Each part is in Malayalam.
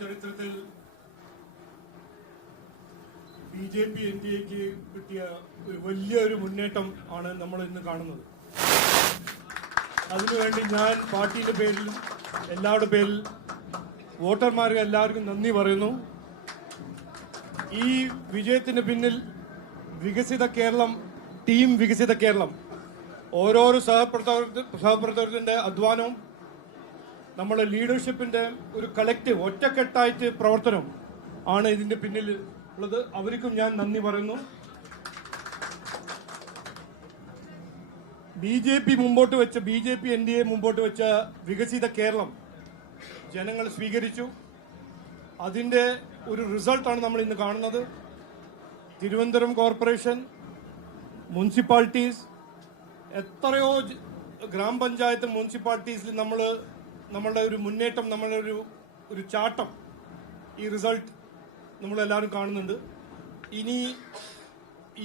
ചരിത്രത്തിൽ ബി.ജെ.പി. എൻ.ഡി.എക്ക് കിട്ടിയ വലിയൊരു മുന്നേറ്റം ആണ് നമ്മൾ ഇന്ന് കാണുന്നത്. അതിനുവേണ്ടി ഞാൻ പാർട്ടിയുടെ പേരിൽ എല്ലാവരുടെ പേരിൽ വോട്ടർമാർക്ക് എല്ലാവർക്കും നന്ദി പറയുന്നു. ഈ വിജയത്തിന് പിന്നിൽ വികസിത കേരളം ടീം വികസിത കേരളം ഓരോരോ സഹപ്രവർത്തകരുടെ അധ്വാനവും നമ്മുടെ ലീഡർഷിപ്പിന്റെ ഒരു കളക്റ്റീവ് ഒറ്റക്കെട്ടായിട്ട് പ്രവർത്തനം ആണ് ഇതിന്റെ പിന്നിൽ ഉള്ളത്. അവർക്കും ഞാൻ നന്ദി പറയുന്നു. ബി.ജെ.പി. എൻ.ഡി.എ മുമ്പോട്ട് വെച്ച വികസിത കേരളം ജനങ്ങൾ സ്വീകരിച്ചു. അതിന്റെ ഒരു റിസൾട്ടാണ് നമ്മൾ ഇന്ന് കാണുന്നത്. തിരുവനന്തപുരം കോർപ്പറേഷൻ, മുനിസിപ്പാലിറ്റീസ്, എത്രയോ ഗ്രാമപഞ്ചായത്ത് മുനിസിപ്പാലിറ്റീസിൽ നമ്മളുടെ ഒരു മുന്നേറ്റം, നമ്മളുടെ ഒരു ചാട്ടം, ഈ റിസൾട്ട് നമ്മളെല്ലാവരും കാണുന്നുണ്ട്. ഇനി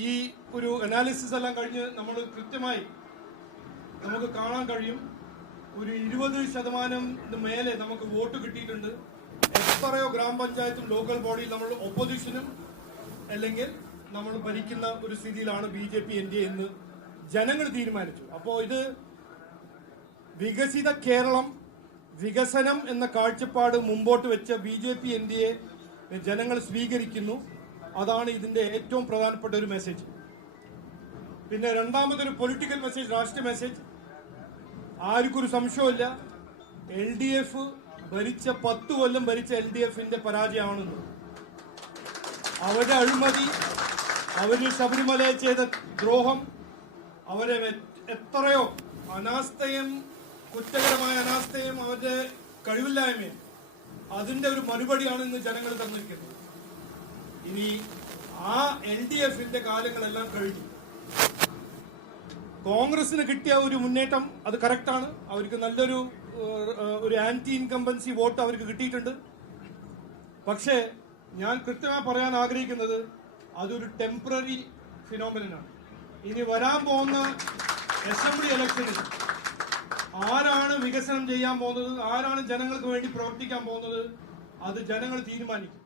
ഈ ഒരു അനാലിസിസ് എല്ലാം കഴിഞ്ഞ് നമ്മൾ കൃത്യമായി നമുക്ക് കാണാൻ കഴിയും, ഒരു 20% മേലെ നമുക്ക് വോട്ട് കിട്ടിയിട്ടുണ്ട്. എത്രയോ ഗ്രാമപഞ്ചായത്തും ലോക്കൽ ബോഡിയിൽ നമ്മൾ ഒപ്പോസിഷനും അല്ലെങ്കിൽ നമ്മൾ ഭരിക്കുന്ന ഒരു സ്ഥിതിയിലാണ് ബി.ജെ.പി. എൻ.ഡി.എ എന്ന് ജനങ്ങൾ തീരുമാനിച്ചു. അപ്പോൾ ഇത് വികസിത കേരളം, വികസനം എന്ന കാഴ്ചപ്പാട് മുമ്പോട്ട് വെച്ച ബി.ജെ.പി. എൻ.ഡി.എ ജനങ്ങൾ സ്വീകരിക്കുന്നു. അതാണ് ഇതിന്റെ ഏറ്റവും പ്രധാനപ്പെട്ട ഒരു മെസ്സേജ്. പിന്നെ രണ്ടാമതൊരു പൊളിറ്റിക്കൽ മെസ്സേജ്, രാഷ്ട്രീയ മെസ്സേജ്. ആർക്കൊരു സംശയമില്ല, LDF ഭരിച്ച 10 കൊല്ലം ഭരിച്ച LDFന്റെ പരാജയമാണെന്ന്. അവരുടെ അഴിമതി, അവര് ശബരിമലയെ ചെയ്ത ദ്രോഹം, അവരെ എത്രയോ അനാസ്ഥയും കുറ്റകരമായ അനാസ്ഥയും അവരുടെ കഴിവില്ലായ്മയും, അതിന്റെ ഒരു മറുപടിയാണ് ഇന്ന് ജനങ്ങൾ തന്നിരിക്കുന്നത്. ഇനി ആ LDFന്റെ കാലങ്ങളെല്ലാം കഴിഞ്ഞു. കോൺഗ്രസിന് കിട്ടിയ ഒരു മുന്നേറ്റം അത് കറക്റ്റാണ്. അവർക്ക് നല്ലൊരു ആന്റി ഇൻകംബൻസി വോട്ട് അവർക്ക് കിട്ടിയിട്ടുണ്ട്. പക്ഷേ ഞാൻ കൃത്യമായി പറയാൻ ആഗ്രഹിക്കുന്നത് അതൊരു ടെമ്പററി ഫിനോമിനനാണ്. ഇനി വരാൻ പോകുന്ന അസംബ്ലി ഇലക്ഷനിൽ ആരാണ് വികസനം ചെയ്യാൻ പോകുന്നത്, ആരാണ് ജനങ്ങൾക്ക് വേണ്ടി പ്രവർത്തിക്കാൻ പോകുന്നത്, അത് ജനങ്ങൾ തീരുമാനിക്കും.